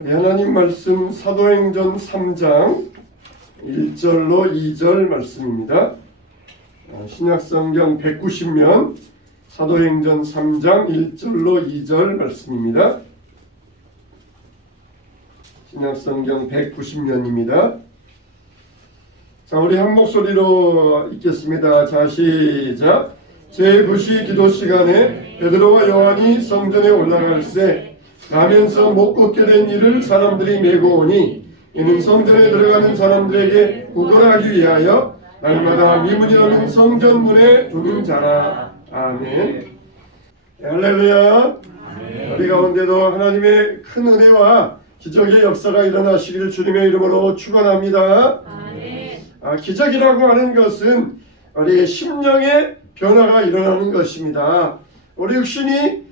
하나님 말씀 사도행전 3장 1절로 2절 말씀입니다. 신약성경 190면 사도행전 3장 1절로 2절 말씀입니다. 신약성경 190면입니다. 자, 우리 한 목소리로 읽겠습니다. 자, 시작. 제9시 기도 시간에 베드로와 요한이 성전에 올라갈새 가면서 못 걷게 된 이를 사람들이 메고 오니 이는 성전에 들어가는 사람들에게 구걸하기 위하여 날마다 미문이라는 성전문에 두는 자라. 아멘. 할렐루야. 우리 가운데도 하나님의 큰 은혜와 기적의 역사가 일어나시기를 주님의 이름으로 축원합니다. 기적이라고 하는 것은 우리의 심령의 변화가 일어나는 것입니다. 우리 육신이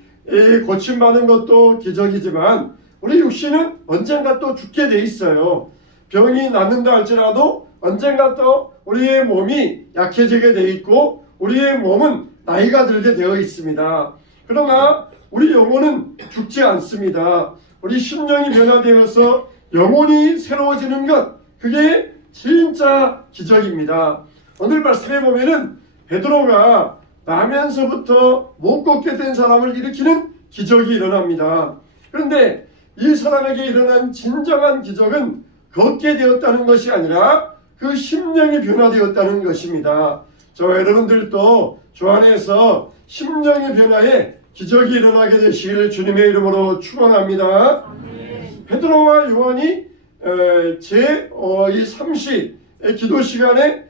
고침받는 것도 기적이지만 우리 육신은 언젠가 또 죽게 돼 있어요. 병이 낫는다 할지라도 언젠가 또 우리의 몸이 약해지게 돼 있고 우리의 몸은 나이가 들게 되어 있습니다. 그러나 우리 영혼은 죽지 않습니다. 우리 심령이 변화되어서 영혼이 새로워지는 것, 그게 진짜 기적입니다. 오늘 말씀에 보면은 베드로가 나면서부터 못 걷게 된 사람을 일으키는 기적이 일어납니다. 그런데 이 사람에게 일어난 진정한 기적은 걷게 되었다는 것이 아니라 그 심령이 변화되었다는 것입니다. 저와 여러분들도 주 안에서 심령의 변화에 기적이 일어나게 되시기를 주님의 이름으로 축원합니다. 베드로와 요한이 이 3시의 기도 시간에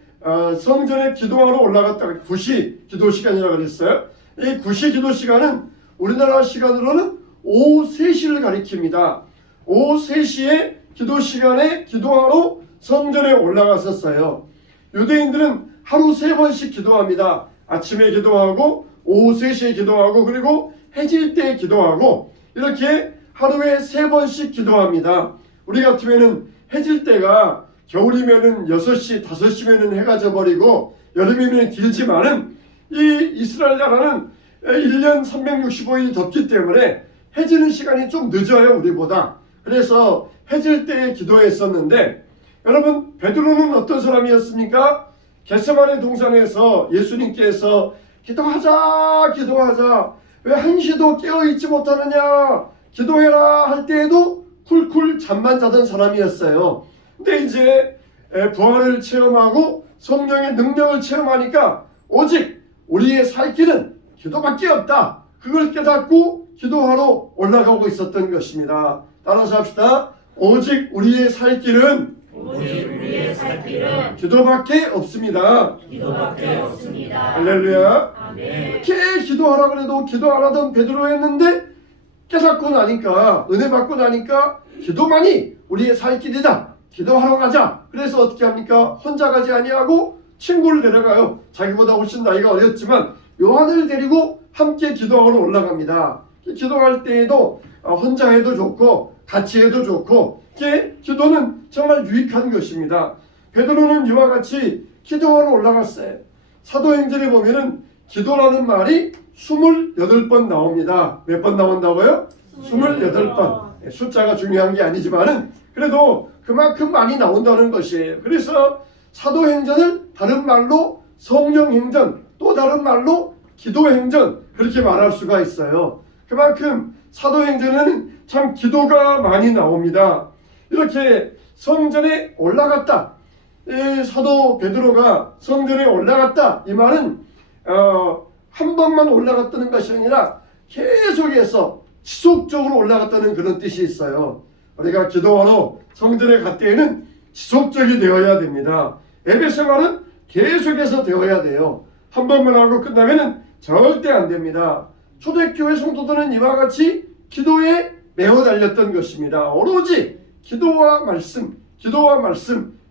성전에 기도하러 올라갔다가 9시 기도 시간이라고 그랬어요. 이 9시 기도 시간은 우리나라 시간으로는 오후 3시를 가리킵니다. 오후 3시에 기도 시간에 기도하러 성전에 올라갔었어요. 유대인들은 하루 3번씩 기도합니다. 아침에 기도하고 오후 3시에 기도하고 그리고 해질 때 기도하고 이렇게 하루에 3번씩 기도합니다. 우리 같으면은 해질 때가 겨울이면은 6시, 5시면은 해가 져버리고 여름이면 길지만은 이 이스라엘 나라는 1년 365일 덥기 때문에 해지는 시간이 좀 늦어요, 우리보다. 그래서 해질 때에 기도했었는데 여러분, 베드로는 어떤 사람이었습니까? 겟세마네 동산에서 예수님께서 기도하자 왜 한시도 깨어있지 못하느냐 기도해라 할 때에도 쿨쿨 잠만 자던 사람이었어요. 근데 이제 부활을 체험하고 성령의 능력을 체험하니까 오직 우리의 살 길은 기도밖에 없다. 그걸 깨닫고 기도하러 올라가고 있었던 것입니다. 따라서 합시다. 오직 우리의 살 길은 기도밖에 없습니다. 할렐루야. 이렇게 기도하라 그래도 기도 안 하던 베드로였는데 깨닫고 나니까, 은혜 받고 나니까 기도만이 우리의 살 길이다. 기도하러 가자. 그래서 어떻게 합니까? 혼자 가지 아니하고 친구를 데려가요. 자기보다 훨씬 나이가 어렸지만 요한을 데리고 함께 기도하러 올라갑니다. 기도할 때에도 혼자 해도 좋고 같이 해도 좋고 이게 기도는 정말 유익한 것입니다. 베드로는 이와 같이 기도하러 올라갔어요. 사도행전에 보면은 기도라는 말이 28번 나옵니다. 몇 번 나온다고요? 28번. 숫자가 중요한 게 아니지만은 그래도 그만큼 많이 나온다는 것이에요. 그래서 사도행전을 다른 말로 성령행전, 또 다른 말로 기도행전 그렇게 말할 수가 있어요. 그만큼 사도행전에는 참 기도가 많이 나옵니다. 이렇게 성전에 올라갔다. 사도 베드로가 성전에 올라갔다. 이 말은 한 번만 올라갔다는 것이 아니라 계속해서 지속적으로 올라갔다는 그런 뜻이 있어요. 우리가 기도하러 성전에 갈 때에는 지속적이 되어야 됩니다. 예배 생활은 계속해서 되어야 돼요. 한 번만 하고 끝나면은 절대 안 됩니다. 초대교회 성도들은 이와 같이 기도에 매어 달렸던 것입니다. 오로지 기도와 말씀,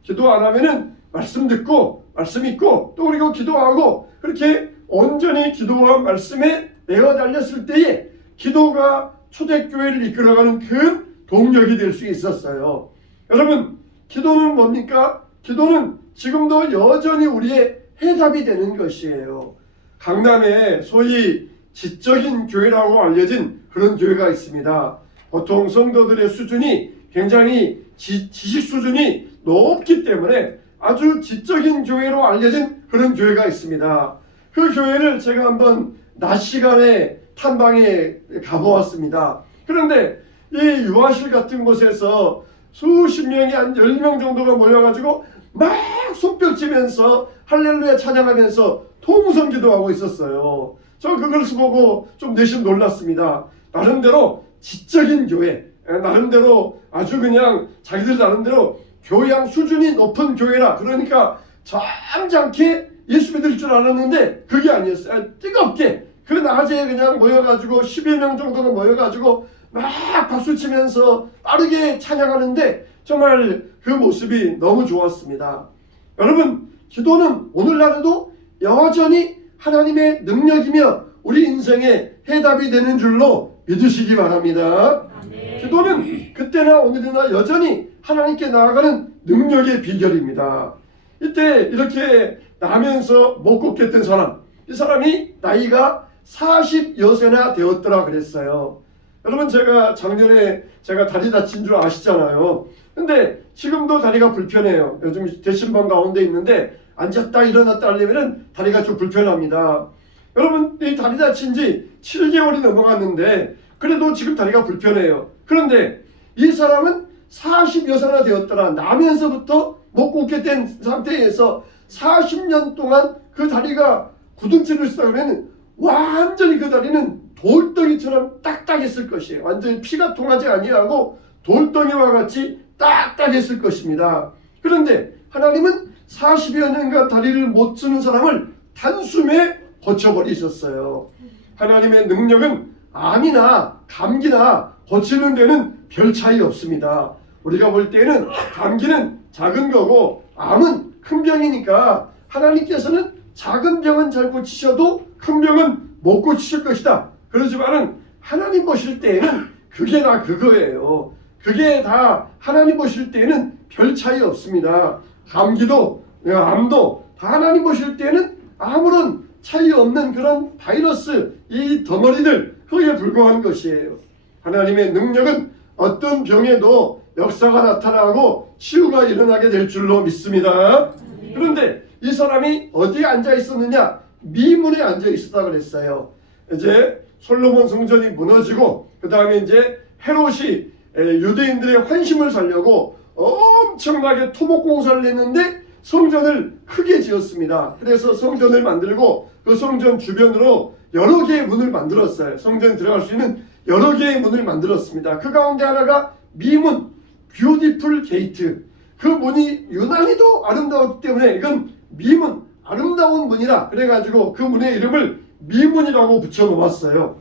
기도 안 하면은 말씀 듣고 말씀 읽고 또 그리고 기도하고 그렇게 온전히 기도와 말씀에 매어 달렸을 때에 기도가 초대교회를 이끌어가는 큰 동력이 될 수 있었어요. 여러분, 기도는 뭡니까? 기도는 지금도 여전히 우리의 해답이 되는 것이에요. 강남에 소위 지적인 교회라고 알려진 그런 교회가 있습니다. 보통 성도들의 수준이 굉장히 지식 수준이 높기 때문에 아주 지적인 교회로 알려진 그런 교회가 있습니다. 그 교회를 제가 한번 낮 시간에 탐방에 가보았습니다. 그런데 이 유아실 같은 곳에서 수십 명이 한 10명 정도가 모여가지고 막 손뼉치면서 할렐루야 찬양하면서 통성 기도하고 있었어요. 저 그것을 보고 좀 내심 놀랐습니다. 나름대로 지적인 교회, 나름대로 아주 그냥 자기들 나름대로 교양 수준이 높은 교회라, 그러니까 점잖게 예수 믿을 줄 알았는데 그게 아니었어요. 뜨겁게 그 낮에 그냥 모여가지고 10여 명 정도가 모여가지고 막 박수치면서 빠르게 찬양하는데 정말 그 모습이 너무 좋았습니다. 여러분, 기도는 오늘날에도 여전히 하나님의 능력이며 우리 인생의 해답이 되는 줄로 믿으시기 바랍니다. 기도는 그때나 오늘이나 여전히 하나님께 나아가는 능력의 비결입니다. 이때 이렇게 나면서 못 걷겠던 사람, 이 사람이 나이가 40여세나 되었더라 그랬어요. 여러분, 제가 작년에 제가 다리 다친 줄 아시잖아요. 근데 지금도 다리가 불편해요. 요즘 대신방 가운데 있는데 앉았다 일어났다 하려면 다리가 좀 불편합니다. 여러분, 이 다리 다친 지 7개월이 넘어갔는데 그래도 지금 다리가 불편해요. 그런데 이 사람은 40여세나 되었더라, 나면서부터 못 걷게 된 상태에서 40년 동안 그 다리가 구등치를 쓰다 그러면 완전히 그 다리는 돌덩이처럼 딱딱했을 것이에요. 완전히 피가 통하지 아니하고 돌덩이와 같이 딱딱했을 것입니다. 그런데 하나님은 40여 년간 다리를 못 쓰는 사람을 단숨에 고쳐버리셨어요. 하나님의 능력은 암이나 감기나 고치는 데는 별 차이 없습니다. 우리가 볼 때는 감기는 작은 거고 암은 큰 병이니까 하나님께서는 작은 병은 잘 고치셔도 큰 병은 못 고치실 것이다. 그러지만은 하나님 보실 때에는 그게 다 그거예요. 그게 다 하나님 보실 때에는 별 차이 없습니다. 감기도 암도 다 하나님 보실 때에는 아무런 차이 없는 그런 바이러스, 이 덩어리들, 그에 불과한 것이에요. 하나님의 능력은 어떤 병에도 역사가 나타나고 치유가 일어나게 될 줄로 믿습니다. 그런데 이 사람이 어디에 앉아 있었느냐? 미문에 앉아 있었다 그랬어요. 이제 솔로몬 성전이 무너지고 그 다음에 이제 헤롯이 유대인들의 환심을 살려고 엄청나게 토목공사를 했는데 성전을 크게 지었습니다. 그래서 성전을 만들고 그 성전 주변으로 여러 개의 문을 만들었어요. 성전에 들어갈 수 있는 여러 개의 문을 만들었습니다. 그 가운데 하나가 미문, 뷰티풀 게이트. 그 문이 유난히도 아름다웠기 때문에 이건 미문, 아름다운 문이라 그래가지고 그 문의 이름을 미문이라고 붙여놓았어요.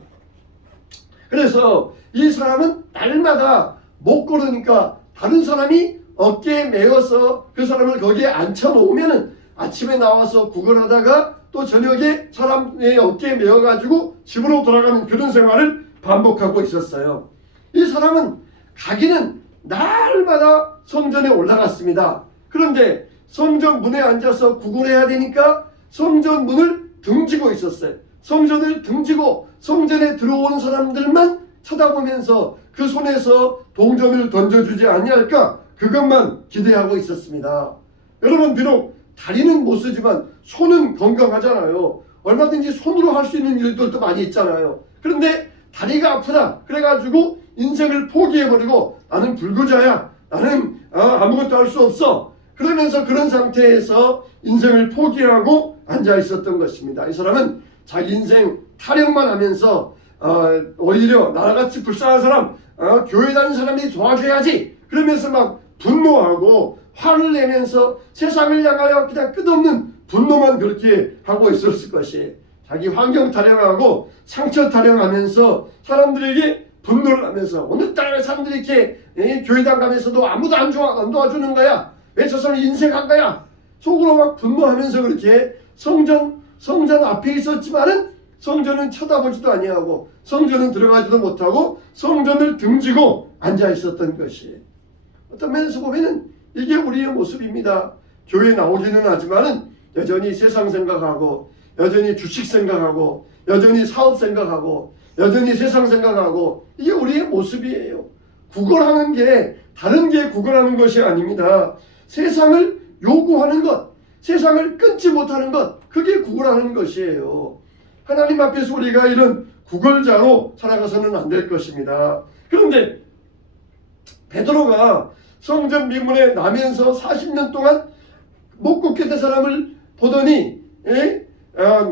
그래서 이 사람은 날마다 못 걸으니까 다른 사람이 어깨에 메어서 그 사람을 거기에 앉혀놓으면은 아침에 나와서 구걸하다가 또 저녁에 사람의 어깨에 메어가지고 집으로 돌아가는 그런 생활을 반복하고 있었어요. 이 사람은 가기는 날마다 성전에 올라갔습니다. 그런데 성전 문에 앉아서 구걸해야 되니까 성전 문을 등지고 있었어요. 성전을 등지고 성전에 들어오는 사람들만 쳐다보면서 그 손에서 동전을 던져주지 아니할까 그것만 기대하고 있었습니다. 여러분, 비록 다리는 못 쓰지만 손은 건강하잖아요. 얼마든지 손으로 할 수 있는 일들도 많이 있잖아요. 그런데 다리가 아프다 그래가지고 인생을 포기해버리고 나는 불구자야, 나는 아무것도 할 수 없어, 그러면서 그런 상태에서 인생을 포기하고 앉아 있었던 것입니다. 이 사람은 자기 인생 타령만 하면서 오히려 나같이 불쌍한 사람, 교회 다니는 사람이 도와줘야지 그러면서 막 분노하고 화를 내면서 세상을 향하여 그냥 끝없는 분노만 그렇게 하고 있었을 것이에요. 자기 환경 타령하고 상처 타령하면서 사람들에게 분노를 하면서 오늘따라 사람들이 이렇게 교회당 가면서도 아무도 안 도와주는 거야, 왜 저 사람 인색한 거야, 속으로 막 분노하면서 그렇게 성전 앞에 있었지만은 성전은 쳐다보지도 아니하고 성전은 들어가지도 못하고 성전을 등지고 앉아 있었던 것이에요. 어떤 면에서 보면은 이게 우리의 모습입니다. 교회에 나오기는 하지만은 여전히 세상 생각하고 여전히 주식 생각하고 여전히 사업 생각하고 여전히 세상 생각하고 이게 우리의 모습이에요. 구걸하는 게 다른 게 구걸하는 것이 아닙니다. 세상을 요구하는 것, 세상을 끊지 못하는 것, 그게 구걸하는 것이에요. 하나님 앞에서 우리가 이런 구걸자로 살아가서는 안 될 것입니다. 그런데 베드로가 성전 미문에 나면서 40년 동안 못 걷게 된 사람을 보더니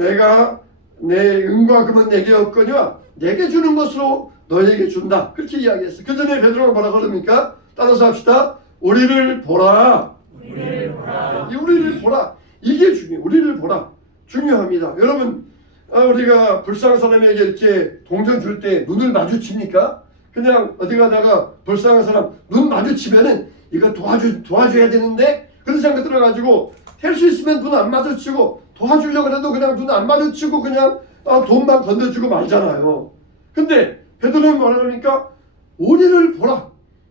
내가 내 은과 금은 내게 없거니와 내게 주는 것으로 너에게 준다, 그렇게 이야기했어요. 그 전에 베드로가 뭐라 그럽니까? 따라서 합시다. 우리를 보라. 우리를 보라. 이게 중요해요. 우리를 보라. 중요합니다. 여러분, 우리가 불쌍한 사람에게 이렇게 동전 줄 때 눈을 마주칩니까? 그냥 어디 가다가 불쌍한 사람 눈 마주치면은 이거 도와줘야 되는데 그런 생각 들어가지고 할 수 있으면 눈 안 마주치고 도와주려고 해도 그냥 눈 안 마주치고 그냥 돈만 건네주고 말잖아요. 근데 베드로는 뭐라 그러니까 우리를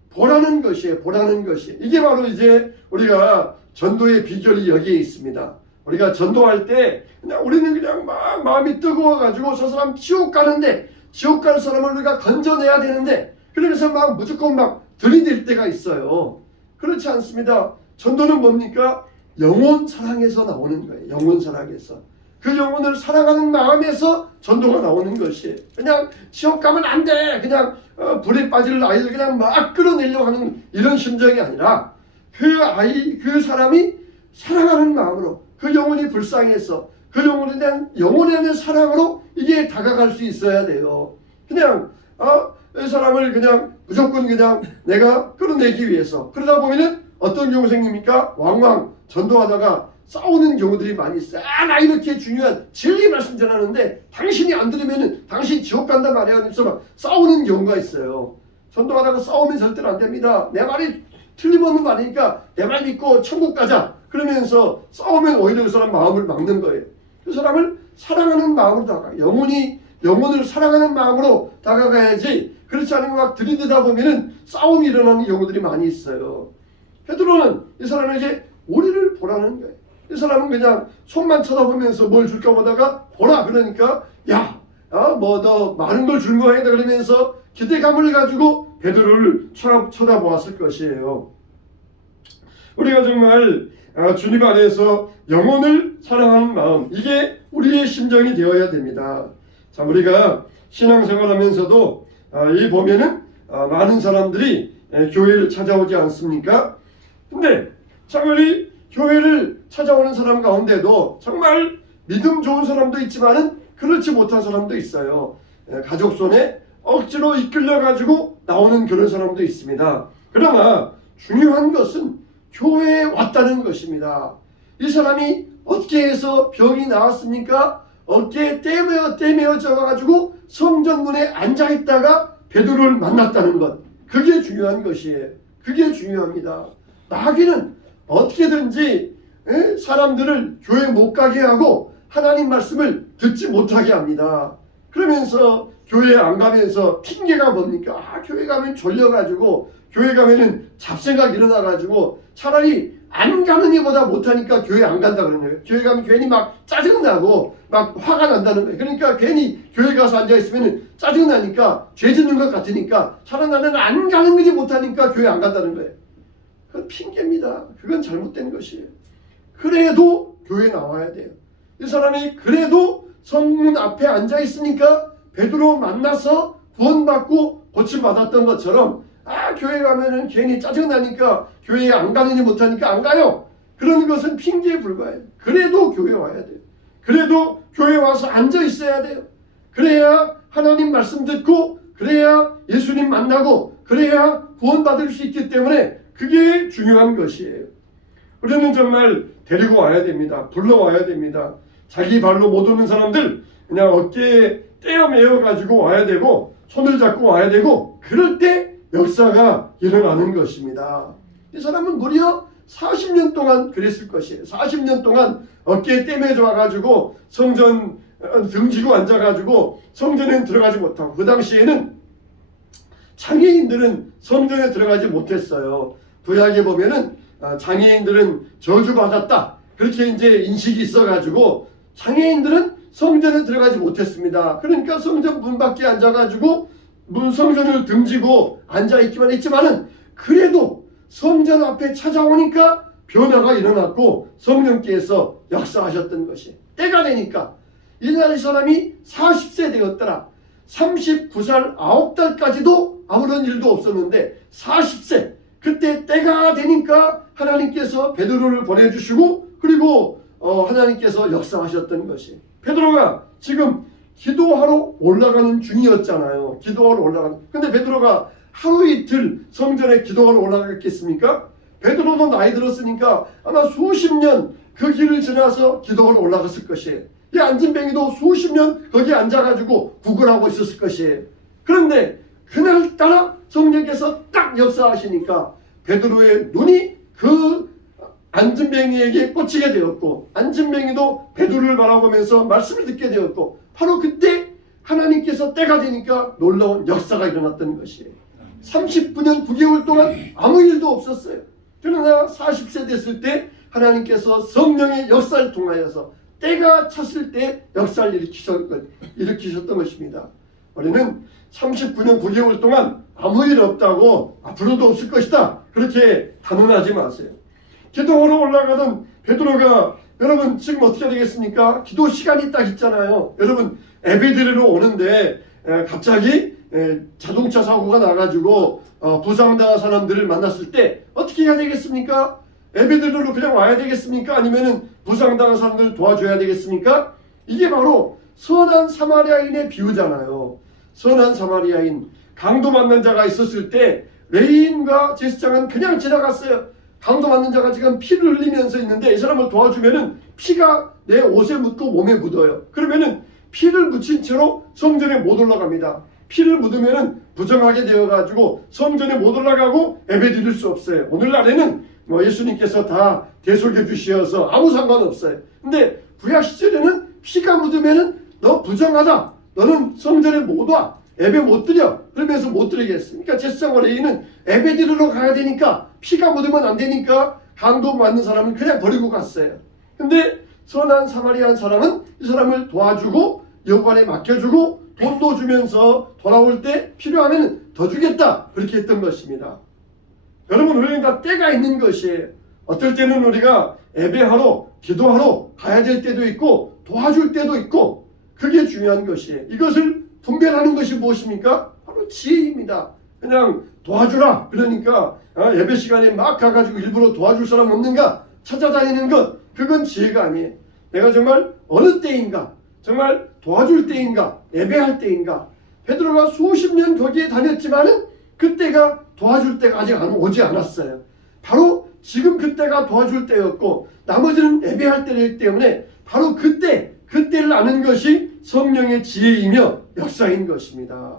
보라는 것이에요. 보라는 것이. 이게 바로 이제 우리가 전도의 비결이 여기에 있습니다. 우리가 전도할 때 그냥 우리는 그냥 막 마음이 뜨거워가지고 저 사람 지옥 가는데 지옥 갈 사람을 우리가 건져내야 되는데 그러면서 막 무조건 막 들이댈 때가 있어요. 그렇지 않습니다. 전도는 뭡니까? 영혼 사랑에서 나오는 거예요. 영혼 사랑에서. 그 영혼을 사랑하는 마음에서 전도가 나오는 것이에요. 그냥 지옥 가면 안 돼. 그냥 불에 빠질 아이를 그냥 막 끌어내려고 하는 이런 심정이 아니라 그 사람이 사랑하는 마음으로 그 영혼이 불쌍해서 그 영혼에 대한 사랑으로 이게 다가갈 수 있어야 돼요. 그냥 이 사람을 그냥 무조건 그냥 내가 끌어내기 위해서 그러다 보면은 어떤 경우 생깁니까? 왕왕 전도하다가 싸우는 경우들이 많이 있어요. 나 이렇게 중요한 진리 말씀 전하는데 당신이 안 들으면은 당신 지옥 간다 말이야. 그래서 막 싸우는 경우가 있어요. 전도하다가 싸우면 절대로 안 됩니다. 내 말이 틀림없는 말이니까 내 말 믿고 천국 가자. 그러면서 싸우면 오히려 그 사람 마음을 막는 거예요. 그 사람을 사랑하는 마음으로 다가가. 영혼을 사랑하는 마음으로 다가가야지. 그렇지 않으면 막 들이대다 보면은 싸움이 일어나는 경우들이 많이 있어요. 베드로는 이 사람에게 우리를 보라는 거예요. 이 사람은 그냥 손만 쳐다보면서 뭘 줄까 보다가 보라 그러니까 뭐 더 많은 걸 줄 모양이다 그러면서 기대감을 가지고 베드로를 쳐다보았을 것이에요. 우리가 정말 주님 안에서 영혼을 사랑하는 마음, 이게 우리의 심정이 되어야 됩니다. 자, 우리가 신앙생활하면서도 이 보면은 많은 사람들이 교회를 찾아오지 않습니까? 근데 참 우리 교회를 찾아오는 사람 가운데도 정말 믿음 좋은 사람도 있지만은 그렇지 못한 사람도 있어요. 가족 손에 억지로 이끌려가지고 나오는 그런 사람도 있습니다. 그러나 중요한 것은 교회에 왔다는 것입니다. 이 사람이 어떻게 해서 병이 나왔습니까? 어깨에 떼매어져가지고 성전문에 앉아있다가 베드로를 만났다는 것. 그게 중요한 것이에요. 그게 중요합니다. 마귀는 어떻게든지 사람들을 교회 못 가게 하고 하나님 말씀을 듣지 못하게 합니다. 그러면서 교회 안 가면서 핑계가 뭡니까? 교회 가면 졸려가지고 교회 가면은 잡생각 일어나가지고 차라리 안 가는 이보다 못하니까 교회 안 간다 그러는 거예요. 교회 가면 괜히 막 짜증나고 막 화가 난다는 거예요. 그러니까 괜히 교회 가서 앉아있으면 짜증나니까 죄 짓는 것 같으니까 차라리 나는 안 가는 거지 못하니까 교회 안 간다는 거예요. 그건 핑계입니다. 그건 잘못된 것이에요. 그래도 교회 나와야 돼요. 이 사람이 그래도 성문 앞에 앉아있으니까 베드로 만나서 구원받고 고침받았던 것처럼 교회 가면은 괜히 짜증나니까 교회에 안 가느니 못하니까 안 가요. 그런 것은 핑계에 불과해요. 그래도 교회 와야 돼요. 그래도 교회 와서 앉아 있어야 돼요. 그래야 하나님 말씀 듣고 그래야 예수님 만나고 그래야 구원받을 수 있기 때문에 그게 중요한 것이에요. 우리는 정말 데리고 와야 됩니다. 불러와야 됩니다. 자기 발로 못 오는 사람들 그냥 어깨에 떼어매어 가지고 와야 되고 손을 잡고 와야 되고 그럴 때 역사가 일어나는 것입니다. 이 사람은 무려 40년 동안 그랬을 것이에요. 40년 동안 어깨에 떼매져 와가지고 성전 등지고 앉아가지고 성전에 들어가지 못하고 그 당시에는 장애인들은 성전에 들어가지 못했어요. 구약에 보면은 장애인들은 저주받았다 그렇게 이제 인식이 있어가지고 장애인들은 성전에 들어가지 못했습니다. 그러니까 성전 문 밖에 앉아가지고 성전을 등지고 앉아있기만 했지만은 그래도 성전 앞에 찾아오니까 변화가 일어났고 성령께서 역사하셨던 것이 때가 되니까 이날 이 사람이 40세 되었더라. 39살 9달까지도 아무런 일도 없었는데 40세 그때 때가 되니까 하나님께서 베드로를 보내주시고 그리고 하나님께서 역사하셨던 것이 베드로가 지금 기도하러 올라가는 중이었잖아요. 기도하러 올라가는. 근데 베드로가 하루 이틀 성전에 기도하러 올라갔겠습니까? 베드로도 나이 들었으니까 아마 수십 년 그 길을 지나서 기도하러 올라갔을 것이에요. 이 안진뱅이도 수십 년 거기 앉아가지고 구걸하고 있었을 것이에요. 그런데 그날따라 성령께서 딱 역사하시니까 베드로의 눈이 그 안진뱅이에게 꽂히게 되었고 안진뱅이도 베드로를 바라보면서 말씀을 듣게 되었고 바로 그때 하나님께서 때가 되니까 놀라운 역사가 일어났던 것이에요. 39년 9개월 동안 아무 일도 없었어요. 그러나 40세 됐을 때 하나님께서 성령의 역사를 통하여서 때가 찼을 때 역사를 일으키셨던 것입니다. 우리는 39년 9개월 동안 아무 일 없다고 앞으로도 없을 것이다 그렇게 단언하지 마세요. 기도하러 올라가던 베드로가 여러분 지금 어떻게 되겠습니까? 기도 시간이 딱 있잖아요. 여러분 에베드리로 오는데 갑자기 자동차 사고가 나가지고 부상당한 사람들을 만났을 때 어떻게 해야 되겠습니까? 에베드리로 그냥 와야 되겠습니까? 아니면은 부상당한 사람들을 도와줘야 되겠습니까? 이게 바로 선한 사마리아인의 비유잖아요. 선한 사마리아인 강도 맞는 자가 있었을 때 레인과 제사장은 그냥 지나갔어요. 강도 맞는 자가 지금 피를 흘리면서 있는데 이 사람을 도와주면은 피가 내 옷에 묻고 몸에 묻어요. 그러면은 피를 묻힌 채로 성전에 못 올라갑니다. 피를 묻으면은 부정하게 되어가지고 성전에 못 올라가고 예배드릴 수 없어요. 오늘날에는 예수님께서 다 대속해 주시어서 아무 상관없어요. 근데 구약 시절에는 피가 묻으면은 너 부정하다. 너는 성전에 못 와. 예배 못 드려. 그러면서 못 드리겠어요. 그러니까 제사장 레위는 예배 드리러 가야 되니까 피가 묻으면 안 되니까 강도 맞는 사람은 그냥 버리고 갔어요. 근데 선한 사마리안 사람은 이 사람을 도와주고 여관에 맡겨주고 돈도 주면서 돌아올 때 필요하면 더 주겠다 그렇게 했던 것입니다. 여러분 우리는 다 때가 있는 것이에요. 어떨 때는 우리가 예배하러 기도하러 가야 될 때도 있고 도와줄 때도 있고 그게 중요한 것이에요. 이것을 분별하는 것이 무엇입니까? 바로 지혜입니다. 그냥 도와주라 그러니까 예배 시간에 막 가가지고 일부러 도와줄 사람 없는가 찾아다니는 것 그건 지혜가 아니에요. 내가 정말 어느 때인가 정말 도와줄 때인가 예배할 때인가 베드로가 수십 년 거기에 다녔지만은 그때가 도와줄 때가 아직 오지 않았어요. 바로 지금 그때가 도와줄 때였고 나머지는 예배할 때이기 때문에 바로 그때를 아는 것이 성령의 지혜이며 역사인 것입니다.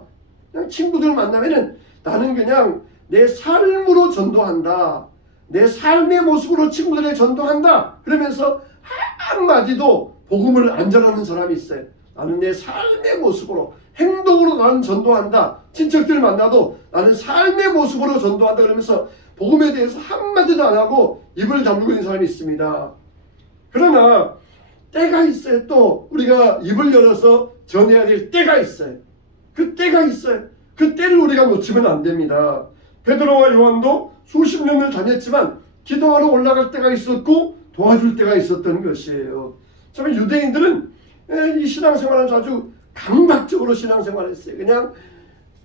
그냥 친구들 만나면은 나는 그냥 내 삶으로 전도한다. 내 삶의 모습으로 친구들에게 전도한다. 그러면서 한마디도 복음을 안 전하는 사람이 있어요. 나는 내 삶의 모습으로 행동으로 나는 전도한다. 친척들 만나도 나는 삶의 모습으로 전도한다 그러면서 복음에 대해서 한마디도 안 하고 입을 다물고 있는 사람이 있습니다. 그러나 때가 있어요. 또 우리가 입을 열어서 전해야 될 때가 있어요. 그 때가 있어요. 그 때를 우리가 놓치면 안 됩니다. 베드로와 요한도 수십 년을 다녔지만 기도하러 올라갈 때가 있었고 도와줄 때가 있었던 것이에요. 참 유대인들은 이 신앙생활을 아주 강박적으로 신앙생활을 했어요. 그냥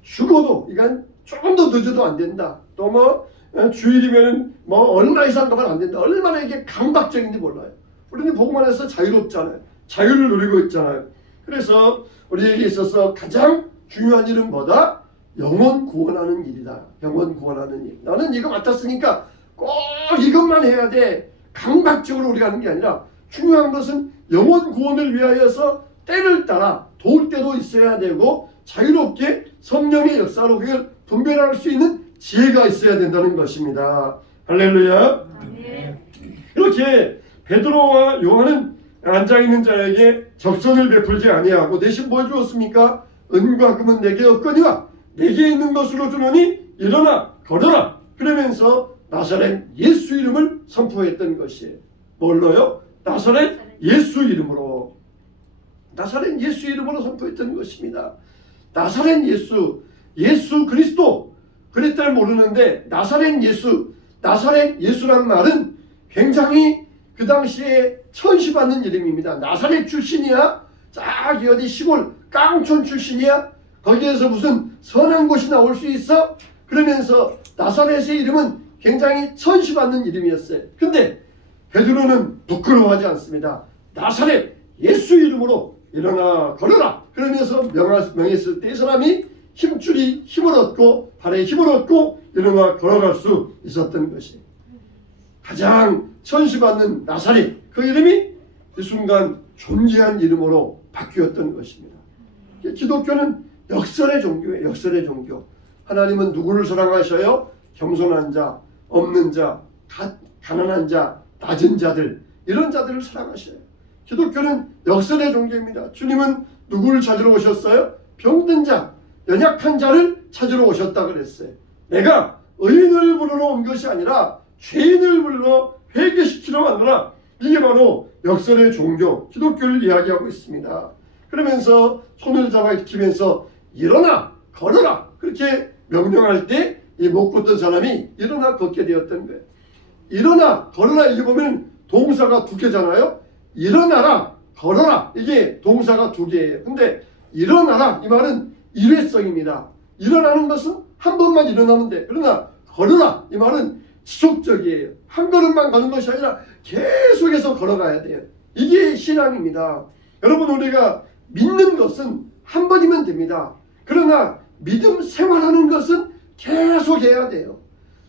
죽어도 이건 조금 더 늦어도 안 된다. 또 주일이면 얼마 이상 가면 안 된다. 얼마나 이게 강박적인지 몰라요. 우리는 복음 안에서 자유롭잖아요. 자유를 누리고 있잖아요. 그래서 우리에게 있어서 가장 중요한 일은 뭐다? 영혼 구원하는 일이다. 영혼 구원하는 일. 나는 이거 맡았으니까 꼭 이것만 해야 돼. 강박적으로 우리가 하는 게 아니라 중요한 것은 영혼 구원을 위하여서 때를 따라 도울 때도 있어야 되고 자유롭게 성령의 역사로 그걸 분별할 수 있는 지혜가 있어야 된다는 것입니다. 할렐루야. 아멘. 이렇게 베드로와 요한은 앉아있는 자에게 적선을 베풀지 아니하고 대신 뭘 주었습니까? 은과 금은 내게 없거니와 내게 있는 것으로 주노니 일어나 걸어라. 그러면서 나사렛 예수 이름을 선포했던 것이에요. 뭘로요? 나사렛 예수 이름으로. 나사렛 예수 이름으로 선포했던 것입니다. 나사렛 예수. 예수 그리스도 그랬다 모르는데 나사렛 예수란 말은 굉장히 그 당시에 천시받는 이름입니다. 나사렛 출신이야? 저기 어디 시골 깡촌 출신이야? 거기에서 무슨 선한 곳이 나올 수 있어? 그러면서 나사렛의 이름은 굉장히 천시받는 이름이었어요. 근데 베드로는 부끄러워하지 않습니다. 나사렛 예수 이름으로 일어나 걸어라 그러면서 명했을 때 이 사람이 힘을 얻고 발에 힘을 얻고 일어나 걸어갈 수 있었던 것이 가장 천시받는 나사렛 그 이름이 이 순간 존귀한 이름으로 바뀌었던 것입니다. 기독교는 역설의 종교예요. 역설의 종교. 하나님은 누구를 사랑하셔요? 겸손한 자, 없는 자, 가난한 자, 낮은 자들 이런 자들을 사랑하셔요. 기독교는 역설의 종교입니다. 주님은 누구를 찾으러 오셨어요? 병든 자, 연약한 자를 찾으러 오셨다 그랬어요. 내가 의인을 부르러 온 것이 아니라 죄인을 불러 회개시키러 왔노라. 이게 바로 역설의 종교, 기독교를 이야기하고 있습니다. 그러면서 손을 잡아 익히면서 일어나 걸어라 그렇게 명령할 때 이 못 걷던 사람이 일어나 걷게 되었던 거예요. 일어나 걸어라 이게 보면 동사가 두 개잖아요. 일어나라 걸어라 이게 동사가 두 개예요. 근데 일어나라 이 말은 일회성입니다. 일어나는 것은 한 번만 일어나면 돼. 그러나 걸어라 이 말은 지속적이에요. 한 걸음만 가는 것이 아니라 계속해서 걸어가야 돼요. 이게 신앙입니다. 여러분 우리가 믿는 것은 한 번이면 됩니다. 그러나 믿음 생활하는 것은 계속 해야 돼요.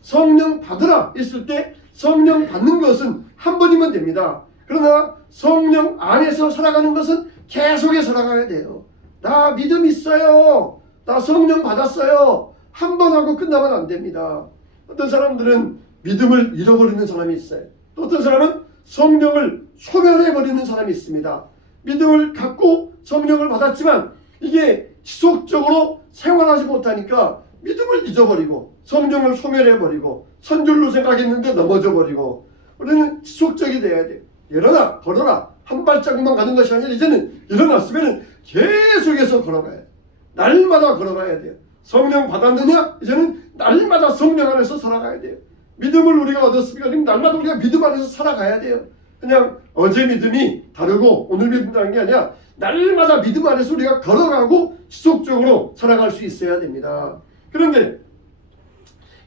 성령 받으라 했을 때 성령 받는 것은 한 번이면 됩니다. 그러나 성령 안에서 살아가는 것은 계속해서 살아가야 돼요. 나 믿음 있어요. 나 성령 받았어요. 한 번 하고 끝나면 안 됩니다. 어떤 사람들은 믿음을 잃어버리는 사람이 있어요. 또 어떤 사람은 성령을 소멸해버리는 사람이 있습니다. 믿음을 갖고 성령을 받았지만 이게 지속적으로 생활하지 못하니까 믿음을 잊어버리고 성령을 소멸해버리고 선줄로 생각했는데 넘어져버리고 우리는 지속적이 돼야 돼요. 일어나 걸어라 한 발자국만 가는 것이 아니라 이제는 일어났으면 계속해서 걸어가야 돼요. 날마다 걸어가야 돼요. 성령 받았느냐? 이제는 날마다 성령 안에서 살아가야 돼요. 믿음을 우리가 얻었으니까 날마다 우리가 믿음 안에서 살아가야 돼요. 그냥 어제 믿음이 다르고 오늘 믿음 다른 게 아니라 날마다 믿음 안에서 우리가 걸어가고 지속적으로 살아갈 수 있어야 됩니다. 그런데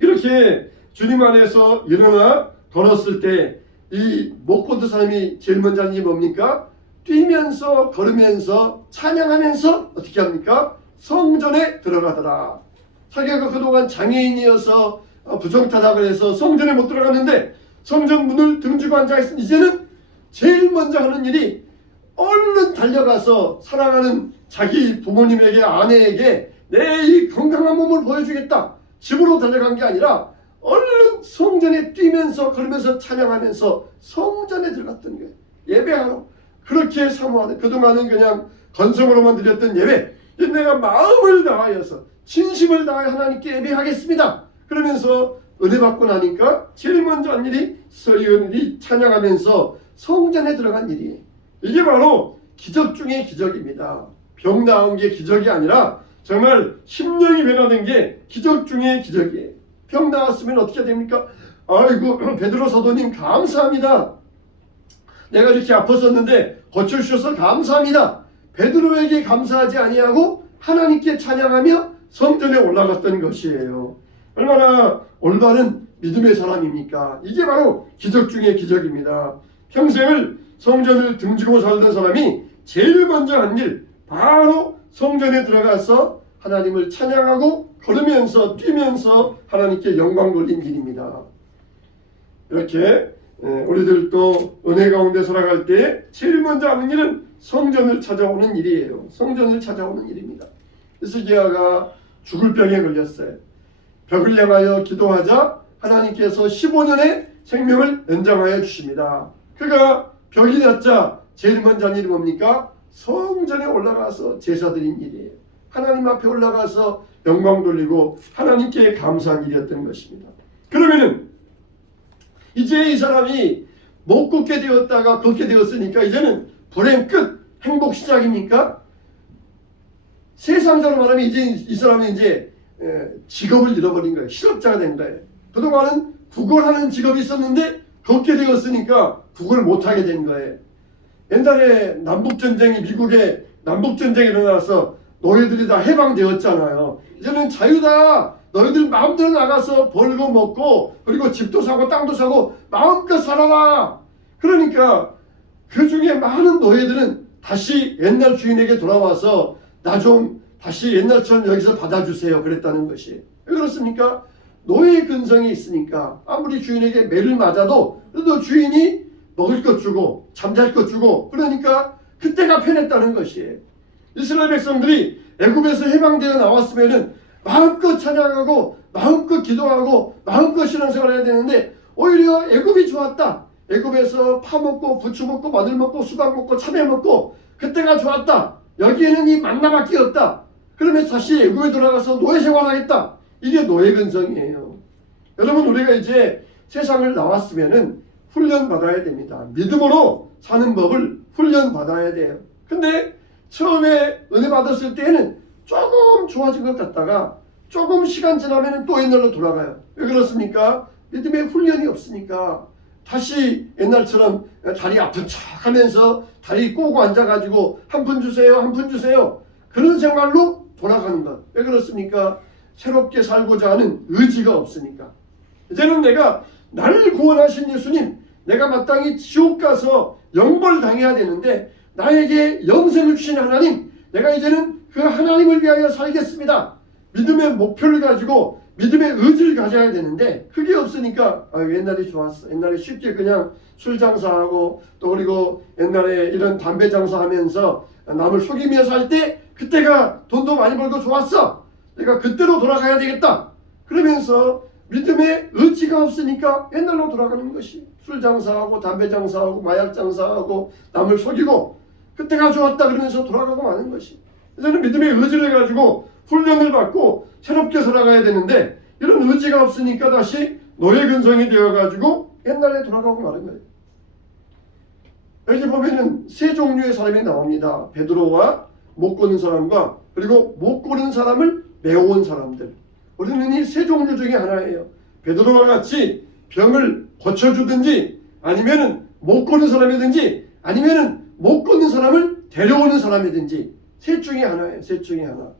이렇게 주님 안에서 일어나 걸었을 때 이 못 걷는 사람이 제일 먼저 하는 게 뭡니까? 뛰면서 걸으면서 찬양하면서 어떻게 합니까? 성전에 들어가더라. 자기가 그동안 장애인이어서 부정타락을 해서 성전에 못 들어갔는데 성전 문을 등지고 앉아있으니 이제는 제일 먼저 하는 일이 얼른 달려가서 사랑하는 자기 부모님에게 아내에게 내 이 건강한 몸을 보여주겠다. 집으로 달려간 게 아니라 얼른 성전에 뛰면서 걸으면서 찬양하면서 성전에 들어갔던 거예요. 예배하러. 그렇게 사모하는 그동안은 그냥 건성으로만 드렸던 예배 내가 마음을 다하여서 진심을 다하여 하나님께 예배하겠습니다. 그러면서 은혜 받고 나니까 제일 먼저 한 일이 서의원들이 찬양하면서 성전에 들어간 일이에요. 이게 바로 기적 중의 기적입니다. 병 나은 게 기적이 아니라 정말 심령이 변화된 게 기적 중의 기적이에요. 병 나았으면 어떻게 됩니까? 아이고 베드로 사도님 감사합니다. 내가 이렇게 아팠었는데 고쳐주셔서 감사합니다. 베드로에게 감사하지 아니하고 하나님께 찬양하며 성전에 올라갔던 것이에요. 얼마나 올바른 믿음의 사람입니까? 이게 바로 기적 중의 기적입니다. 평생을 성전을 등지고 살던 사람이 제일 먼저 한 일 바로 성전에 들어가서 하나님을 찬양하고 걸으면서 뛰면서 하나님께 영광 돌린 일입니다. 이렇게 우리들도 은혜 가운데 살아갈 때 제일 먼저 하는 일은 성전을 찾아오는 일이에요. 성전을 찾아오는 일입니다. 히스기야가 죽을 병에 걸렸어요. 벽을 향하여 기도하자 하나님께서 15년의 생명을 연장하여 주십니다. 그가 벽이 났자 제일 먼저 한 일이 뭡니까? 성전에 올라가서 제사 드린 일이에요. 하나님 앞에 올라가서 영광 돌리고 하나님께 감사한 일이었던 것입니다. 그러면은 이제 이 사람이 못 걷게 되었다가 걷게 되었으니까 이제는 불행 끝, 행복 시작입니까? 세상적으로 말하면 이제 이 사람이 이제 직업을 잃어버린 거예요. 실업자가 된 거예요. 그동안은 구걸하는 직업이 있었는데 걷게 되었으니까 구걸 못하게 된 거예요. 옛날에 남북전쟁이 미국에 남북전쟁이 일어나서 노예들이 다 해방되었잖아요. 이제는 자유다. 너희들 마음대로 나가서 벌고 먹고 그리고 집도 사고 땅도 사고 마음껏 살아라. 그러니까 그 중에 많은 노예들은 다시 옛날 주인에게 돌아와서 나 좀 다시 옛날처럼 여기서 받아주세요 그랬다는 것이. 왜 그렇습니까? 노예의 근성이 있으니까 아무리 주인에게 매를 맞아도 그래도 주인이 먹을 것 주고 잠잘 것 주고 그러니까 그때가 편했다는 것이에요. 이스라엘 백성들이 애굽에서 해방되어 나왔으면은 마음껏 찬양하고 마음껏 기도하고 마음껏 신앙생활을 해야 되는데 오히려 애굽이 좋았다. 애굽에서 파 먹고 부추 먹고 마늘 먹고 수박 먹고 참외 먹고 그때가 좋았다. 여기에는 이 만나밖에 없다. 그러면 다시 애굽에 돌아가서 노예 생활하겠다. 이게 노예 근성이에요. 여러분 우리가 이제 세상을 나왔으면은 훈련 받아야 됩니다. 믿음으로 사는 법을 훈련 받아야 돼요. 근데 처음에 은혜 받았을 때에는 조금 좋아진 것 같다가 조금 시간 지나면 또 옛날로 돌아가요. 왜 그렇습니까? 믿음의 훈련이 없으니까 다시 옛날처럼 다리 아픈 척 하면서 다리 꼬고 앉아가지고 한 푼 주세요 한 푼 주세요 그런 생활로 돌아가는 것. 왜 그렇습니까? 새롭게 살고자 하는 의지가 없으니까. 이제는 내가 나를 구원하신 예수님, 내가 마땅히 지옥 가서 영벌 당해야 되는데 나에게 영생을 주신 하나님, 내가 이제는 그 하나님을 위하여 살겠습니다. 믿음의 목표를 가지고 믿음의 의지를 가져야 되는데 그게 없으니까 옛날이 좋았어. 옛날에 쉽게 그냥 술 장사하고 또 그리고 옛날에 이런 담배 장사하면서 남을 속이며 살 때 그때가 돈도 많이 벌고 좋았어. 내가 그때로 돌아가야 되겠다. 그러면서 믿음의 의지가 없으니까 옛날로 돌아가는 것이 술 장사하고 담배 장사하고 마약 장사하고 남을 속이고 그때가 좋았다 그러면서 돌아가고 마는 것이. 이제는 믿음의 의지를 가지고 훈련을 받고 새롭게 살아가야 되는데 이런 의지가 없으니까 다시 노예 근성이 되어가지고 옛날에 돌아가고 마는 거예요. 여기 보면은 세 종류의 사람이 나옵니다. 베드로와 못 고는 사람과 그리고 못 고는 사람을 메워온 사람들. 우리는 이 세 종류 중에 하나예요. 베드로와 같이 병을 고쳐주든지 아니면은 못 고는 사람이든지 아니면은 못 고는 사람을 데려오는 사람이든지 셋 중에 하나예요. 셋 중에 하나.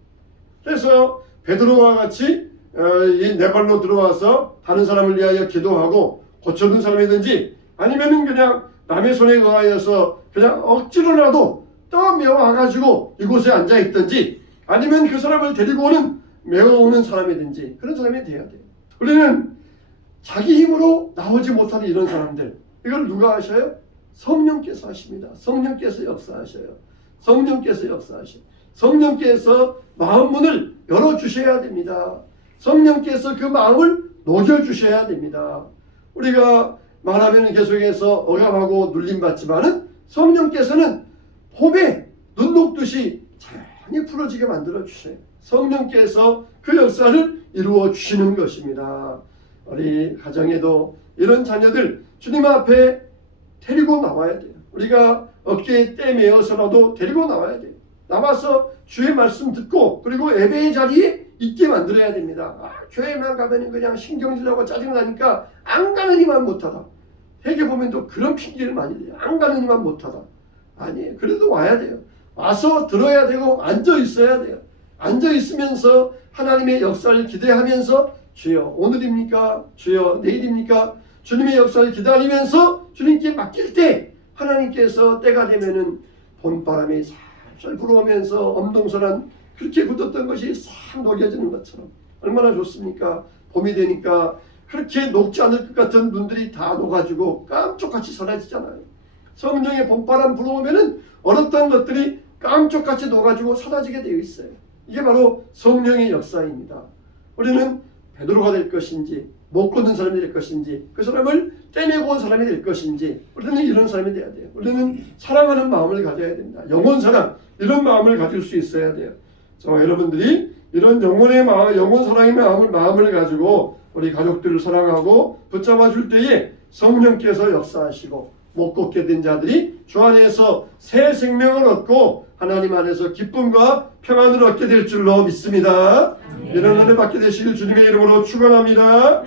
그래서 베드로와 같이 이 내 발로 들어와서 다른 사람을 위하여 기도하고 고쳐준 사람이든지 아니면은 그냥 남의 손에 의하여서 그냥 억지로라도 떠메와가지고 이곳에 앉아있든지 아니면 그 사람을 데리고 오는 메워오는 사람이든지 그런 사람이 돼야 돼요. 우리는 자기 힘으로 나오지 못하는 이런 사람들, 이걸 누가 하셔요? 성령께서 하십니다. 성령께서 역사하셔요. 성령께서 역사하셔요. 성령께서 마음 문을 열어주셔야 됩니다. 성령께서 그 마음을 녹여주셔야 됩니다. 우리가 말하면 계속해서 억압하고 눌림받지만은 성령께서는 봄에 눈 녹듯이 자연히 풀어지게 만들어주셔요. 성령께서 그 역사를 이루어 주시는 것입니다. 우리 가정에도 이런 자녀들 주님 앞에 데리고 나와야 돼요. 우리가 어깨에 떼매어서라도 데리고 나와야 돼요. 나와서 주의 말씀 듣고 그리고 예배의 자리에 있게 만들어야 됩니다. 교회만 가면 그냥 신경질나고 짜증나니까 안 가는 이만 못하다. 회개 보면 또 그런 핑계를 많이 대요. 안 가는 이만 못하다. 아니에요. 그래도 와야 돼요. 와서 들어야 되고 앉아 있어야 돼요. 앉아 있으면서 하나님의 역사를 기대하면서 주여 오늘입니까? 주여 내일입니까? 주님의 역사를 기다리면서 주님께 맡길 때 하나님께서 때가 되면은 봄바람이 살살 불어오면서 엄동설한 그렇게 굳었던 것이 싹 녹여지는 것처럼 얼마나 좋습니까? 봄이 되니까 그렇게 녹지 않을 것 같은 눈들이 다 녹아지고 깜짝같이 사라지잖아요. 성령의 봄바람 불어오면은 얼었던 것들이 깜짝같이 녹아지고 사라지게 되어 있어요. 이게 바로 성령의 역사입니다. 우리는 베드로가 될 것인지 못 걷는 사람이 될 것인지 그 사람을 떼내고 온 사람이 될 것인지 우리는 이런 사람이 돼야 돼요. 우리는 사랑하는 마음을 가져야 됩니다. 영혼 사랑 이런 마음을 가질 수 있어야 돼요. 여러분들이 이런 영혼의 마음, 영혼 사랑의 마음을 가지고 우리 가족들을 사랑하고 붙잡아 줄 때에 성령께서 역사하시고 못 걷게 된 자들이 주 안에서 새 생명을 얻고 하나님 안에서 기쁨과 평안을 얻게 될 줄로 믿습니다. 이런 은혜 받게 되시길 주님의 이름으로 축원합니다.